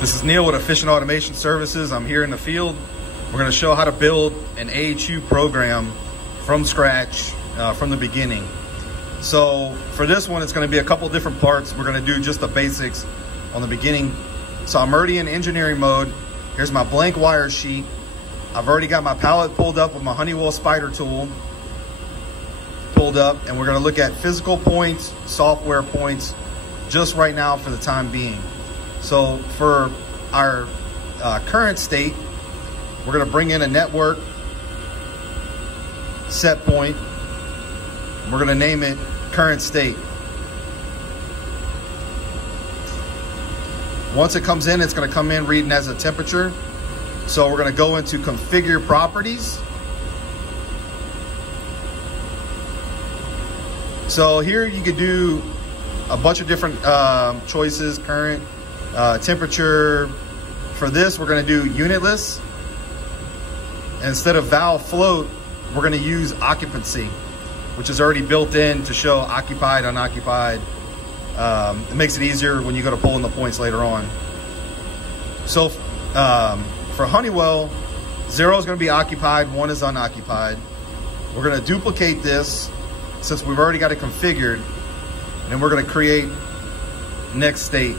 This is Neil with Efficient Automation Services. I'm here in the field. We're going to show how to build an AHU program from scratch, from the beginning. So for this one, it's going to be a couple different parts. We're going to do just the basics on the beginning. So I'm already in engineering mode. Here's my blank wire sheet. I've already got my palette pulled up with my Honeywell spider tool pulled up, and we're going to look at physical points, software points, just right now for the time being. So for our current state, we're going to bring in a network set point. We're going to name it current state. Once it comes in, it's going to come in reading as a temperature. So we're going to go into configure properties. So here you could do a bunch of different choices, current, temperature. For this, we're going to do unitless. Instead of valve float, we're going to use occupancy, which is already built in to show occupied, unoccupied. It makes it easier when you go to pull in the points later on. So for Honeywell, 0 is going to be occupied, 1 is unoccupied. We're going to duplicate this since we've already got it configured, and then we're going to create next state.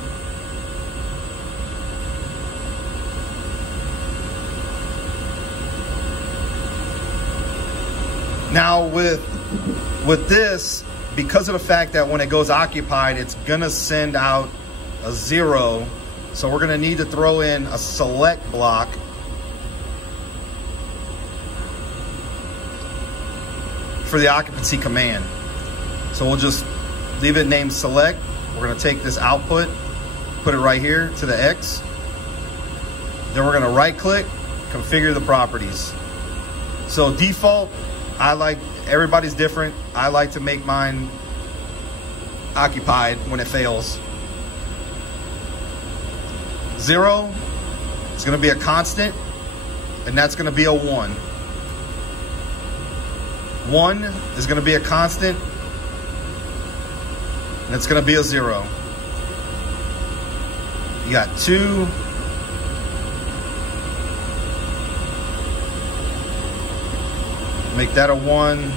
Now with this, because of the fact that when it goes occupied, it's gonna send out a 0. So we're gonna need to throw in a select block. For the occupancy command. So we'll just leave it named select. We're gonna take this output, put it right here to the X. Then we're gonna right click, configure the properties. So default, everybody's different. I like to make mine occupied when it fails. 0 is going to be a constant, and that's going to be a 1. 1 is going to be a constant, and it's going to be a 0. You got 2. Make that a 1.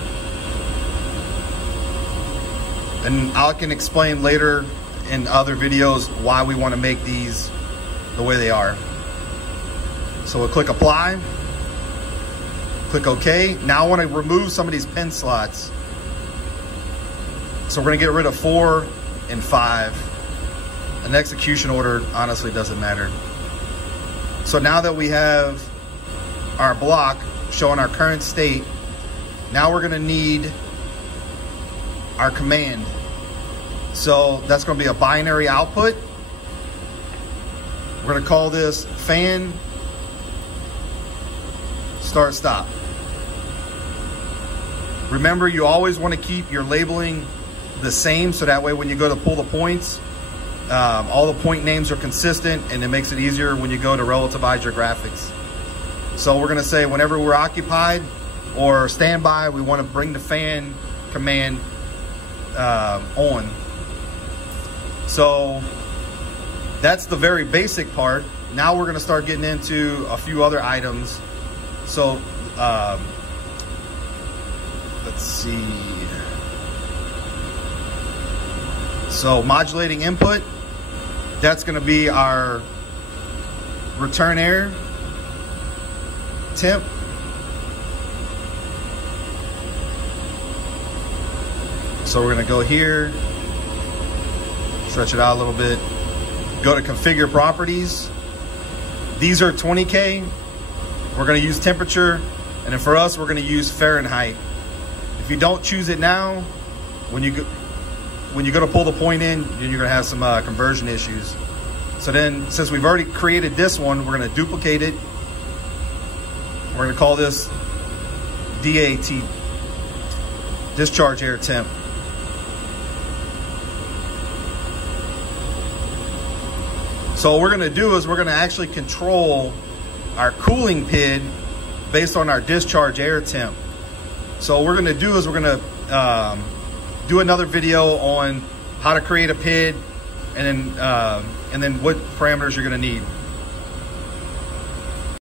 And I can explain later in other videos why we want to make these the way they are. So we'll click apply, click OK. Now I want to remove some of these pin slots. So we're going to get rid of 4 and 5. An execution order honestly doesn't matter. So now that we have our block showing our current state, now we're going to need our command. So that's going to be a binary output. We're going to call this fan start stop. Remember, you always want to keep your labeling the same, so that way when you go to pull the points, all the point names are consistent, and it makes it easier when you go to relativize your graphics. So we're going to say whenever we're occupied or standby, we want to bring the fan command on. So that's the very basic part. Now we're going to start getting into a few other items. So let's see. So modulating input, that's going to be our return air temp. So we're going to go here, stretch it out a little bit, go to configure properties. These are 20K. We're going to use temperature, and then for us, we're going to use Fahrenheit. If you don't choose it now, when you go to pull the point in, you're going to have some conversion issues. So then, since we've already created this one, we're going to duplicate it. We're going to call this DAT, discharge air temp. So what we're going to do is we're going to actually control our cooling PID based on our discharge air temp. So what we're going to do is we're going to do another video on how to create a PID and then and then what parameters you're going to need.